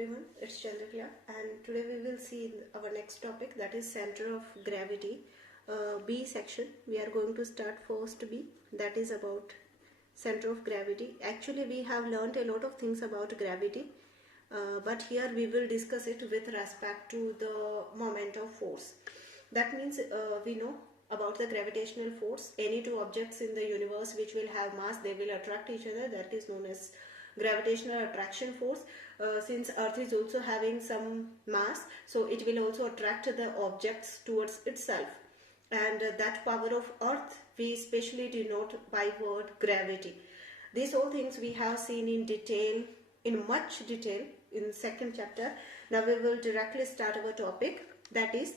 everyone, it's Chandrakya and today we will see our next topic, that is center of gravity. B section. We are going to start first B, that is about center of gravity. Actually we have learned a lot of things about gravity, but here we will discuss it with respect to the moment of force. That means we know about the gravitational force. Any two objects in the universe which will have mass, they will attract each other. That is known as gravitational attraction force. Since Earth is also having some mass, so it will also attract the objects towards itself, and that power of Earth we specially denote by word gravity. These all things we have seen in detail, in much detail, in second chapter. Now we will directly start our topic, that is,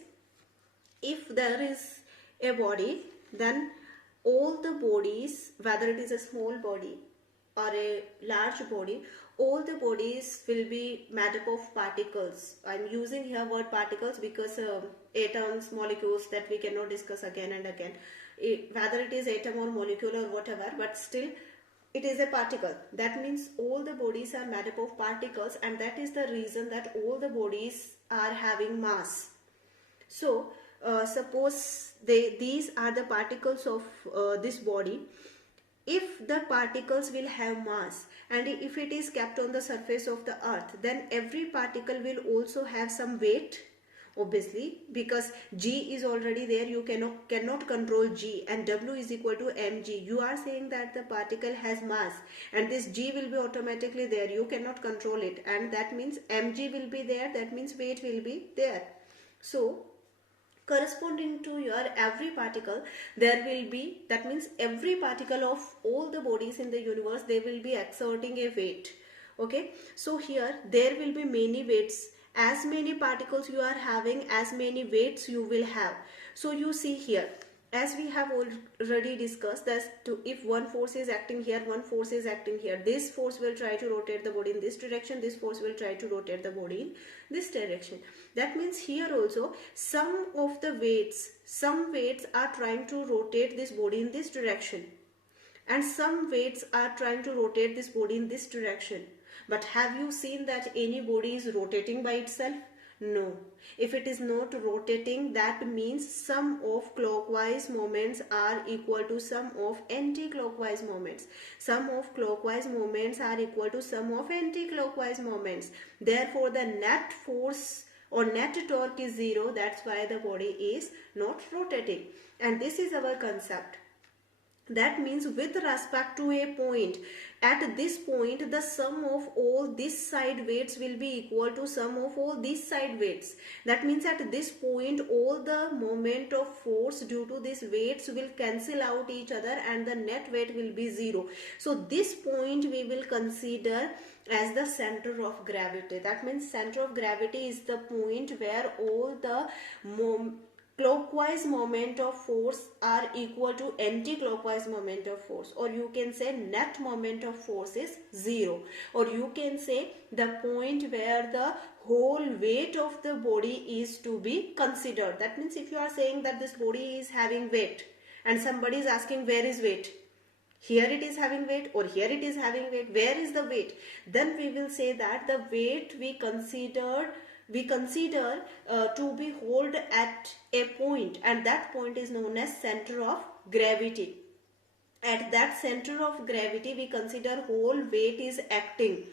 if there is a body, then all the bodies, whether it is a small body or a large body, all the bodies will be made up of particles. I'm using here word particles because atoms, molecules, that we cannot discuss again and again. Whether it is atom or molecule or whatever, but still it is a particle. That means all the bodies are made up of particles, and that is the reason that all the bodies are having mass. So suppose these are the particles of this body. If the particles will have mass and if it is kept on the surface of the earth, then every particle will also have some weight, obviously, because G is already there. You cannot control G, and W is equal to mg. You are saying that the particle has mass and this G will be automatically there. You cannot control it, and that means mg will be there. That means weight will be there. So corresponding to your every particle, there will be, that means every particle of all the bodies in the universe, they will be exerting a weight. Okay, so here there will be many weights. As many particles you are having, as many weights you will have. So you see here, as we have already discussed, that if one force is acting here, one force is acting here, this force will try to rotate the body in this direction, this force will try to rotate the body in this direction. That means here also some of the weights, some weights are trying to rotate this body in this direction, and some weights are trying to rotate this body in this direction. But have you seen that any body is rotating by itself? No. If it is not rotating, that means sum of clockwise moments are equal to sum of anti-clockwise moments. Sum of clockwise moments are equal to sum of anti-clockwise moments. Therefore, the net force or net torque is zero. That's why the body is not rotating. And this is our concept. That means with respect to a point, at this point the sum of all this side weights will be equal to sum of all these side weights. That means at this point all the moment of force due to these weights will cancel out each other and the net weight will be zero. So this point we will consider as the center of gravity. That means center of gravity is the point where all the clockwise moment of force are equal to anti-clockwise moment of force, or you can say net moment of force is zero, or you can say the point where the whole weight of the body is to be considered. That means if you are saying that this body is having weight and somebody is asking where is weight, here it is having weight or here it is having weight, where is the weight, then we will say that the weight we consider to be held at a point, and that point is known as center of gravity. At that center of gravity we consider whole weight is acting.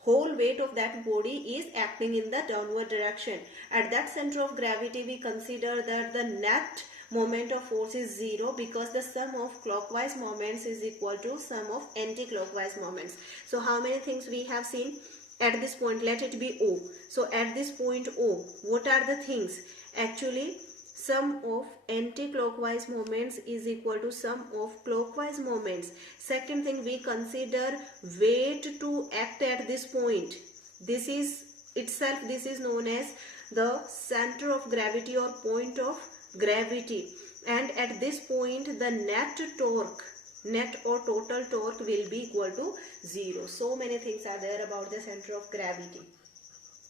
Whole weight of that body is acting in the downward direction. At that center of gravity we consider that the net moment of force is zero, because the sum of clockwise moments is equal to sum of anti-clockwise moments. So how many things we have seen? At this point, let it be O. So at this point O, what are the things? Actually, sum of anti-clockwise moments is equal to sum of clockwise moments. Second thing, we consider weight to act at this point. This is itself, this is known as the center of gravity or point of gravity. And at this point, the net torque, net or total torque will be equal to zero. So many things are there about the center of gravity.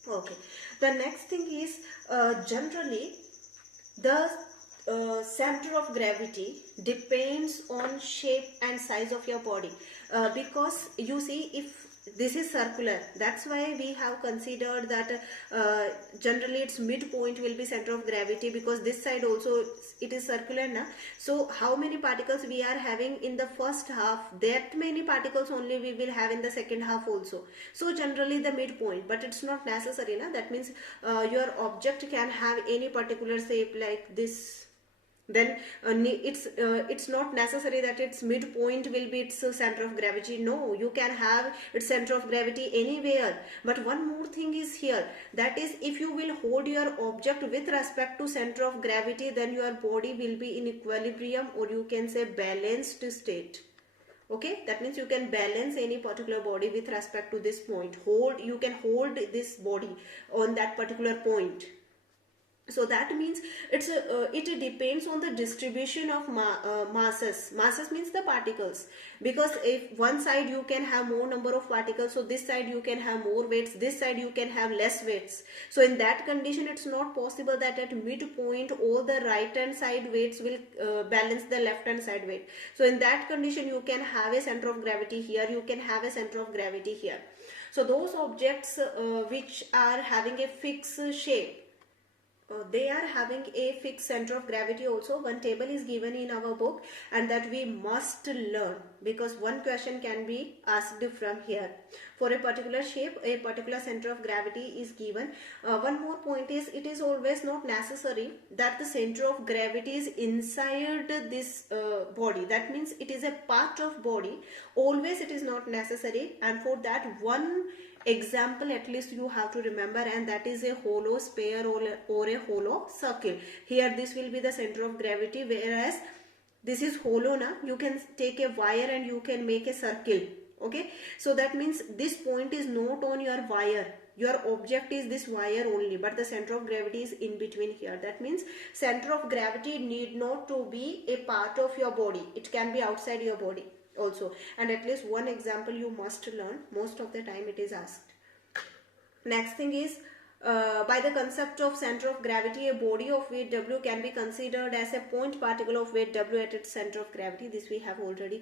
Okay, the next thing is generally the center of gravity depends on shape and size of your body, because you see, if this is circular. That's why we have considered that generally its midpoint will be center of gravity, because this side also it is circular now. So how many particles we are having in the first half, that many particles only we will have in the second half also. So generally the midpoint, but it's not necessary na. That means your object can have any particular shape like this. Then it's not necessary that its midpoint will be its center of gravity. No, you can have its center of gravity anywhere. But one more thing is here, that is, if you will hold your object with respect to center of gravity, then your body will be in equilibrium, or you can say balanced state. Okay, that means you can balance any particular body with respect to this point. You can hold this body on that particular point. So that means it depends on the distribution of masses. Masses means the particles, because if one side you can have more number of particles, so this side you can have more weights, this side you can have less weights. So in that condition, it's not possible that at midpoint all the right hand side weights will balance the left hand side weight. So in that condition, you can have a center of gravity here, you can have a center of gravity here. So those objects which are having a fixed shape, they are having a fixed center of gravity also. One table is given in our book, and that we must learn, because one question can be asked from here. For a particular shape, a particular center of gravity is given. One more point is, it is always not necessary that the center of gravity is inside this body. That means it is a part of body. Always it is not necessary, and for that one example at least you have to remember, and that is a hollow sphere or a hollow circle. Here this will be the center of gravity, whereas this is hollow na. You can take a wire and you can make a circle. Okay, so that means this point is not on your wire. Your object is this wire only, but the center of gravity is in between here. That means center of gravity need not to be a part of your body. It can be outside your body also. And at least one example you must learn. Most of the time it is asked. Next thing is, by the concept of center of gravity, a body of weight W can be considered as a point particle of weight W at its center of gravity. This we have already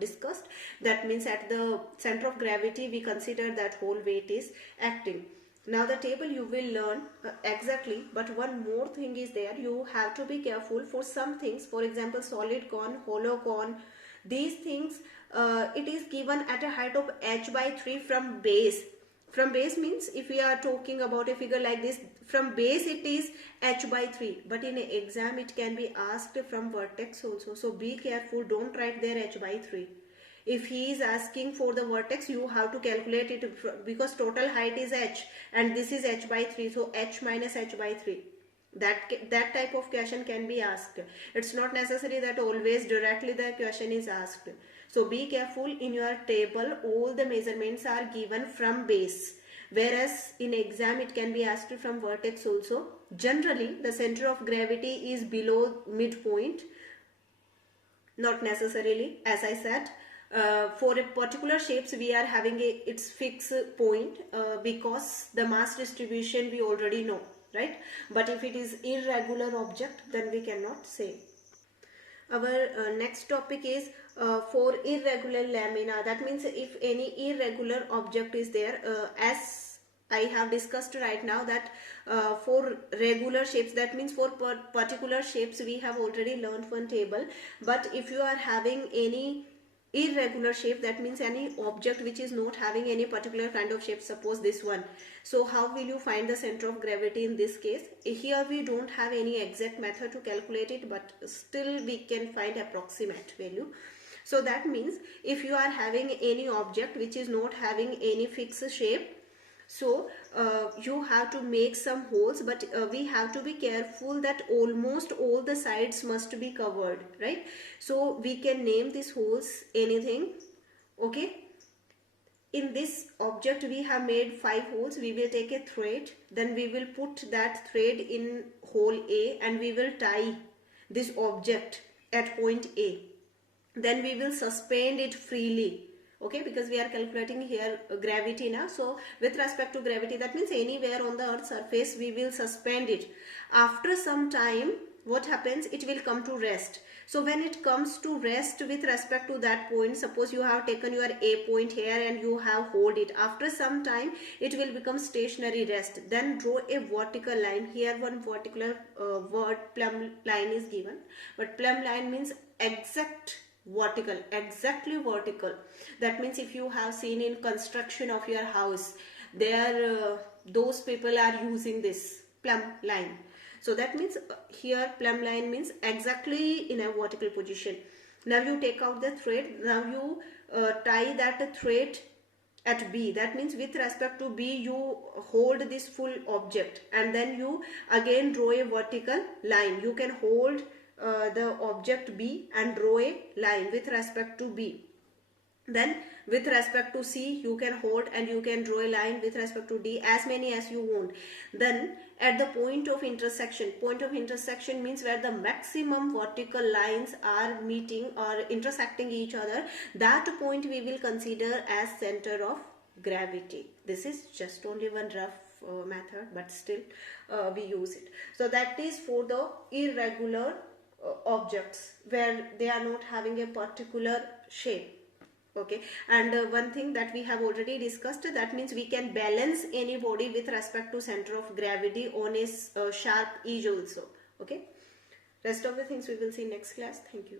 discussed. That means at the center of gravity we consider that whole weight is acting. Now the table you will learn exactly, but one more thing is there. You have to be careful for some things. For example, solid cone, hollow cone, these things it is given at a height of h/3 from base. From base means, if we are talking about a figure like this, from base it is h/3, but in an exam it can be asked from vertex also. So be careful, don't write there h/3. If he is asking for the vertex, you have to calculate it, because total height is h and this is h/3, so h minus h/3. That type of question can be asked. It's not necessary that always directly the question is asked. So be careful, in your table all the measurements are given from base, whereas in exam it can be asked from vertex also. Generally the center of gravity is below midpoint, not necessarily, as I said. For a particular shapes we are having its fixed point, because the mass distribution we already know, right? But if it is irregular object, then we cannot say. Our next topic is for irregular lamina. That means if any irregular object is there, as I have discussed right now, that for regular shapes, that means for particular shapes we have already learned one table. But if you are having any irregular shape, that means any object which is not having any particular kind of shape, suppose this one, so how will you find the center of gravity in this case? Here we don't have any exact method to calculate it, but still we can find approximate value. So that means if you are having any object which is not having any fixed shape, so you have to make some holes, but we have to be careful that almost all the sides must be covered, right? So we can name these holes anything. Okay, in this object we have made 5 holes. We will take a thread, then we will put that thread in hole A and we will tie this object at point A. Then we will suspend it freely. Okay, because we are calculating here gravity now. So with respect to gravity, that means anywhere on the earth's surface we will suspend it. After some time what happens, it will come to rest. So when it comes to rest with respect to that point, suppose you have taken your A point here and you have hold it, after some time it will become stationary rest. Then draw a vertical line. Here one particular word plumb line is given, but plumb line means exact vertical, exactly vertical. That means if you have seen in construction of your house, there those people are using this plumb line. So that means here plumb line means exactly in a vertical position. Now you take out the thread. Now you tie that thread at B. That means with respect to B you hold this full object, and then you again draw a vertical line. You can hold the object B and draw a line with respect to B. Then with respect to C you can hold and you can draw a line with respect to D, as many as you want. Then at the point of intersection means where the maximum vertical lines are meeting or intersecting each other, that point we will consider as center of gravity. This is just only one rough method, but still we use it. So that is for the irregular objects where they are not having a particular shape. Okay, and one thing that we have already discussed, that means we can balance any body with respect to center of gravity on a sharp edge also. Okay, rest of the things we will see next class. Thank you.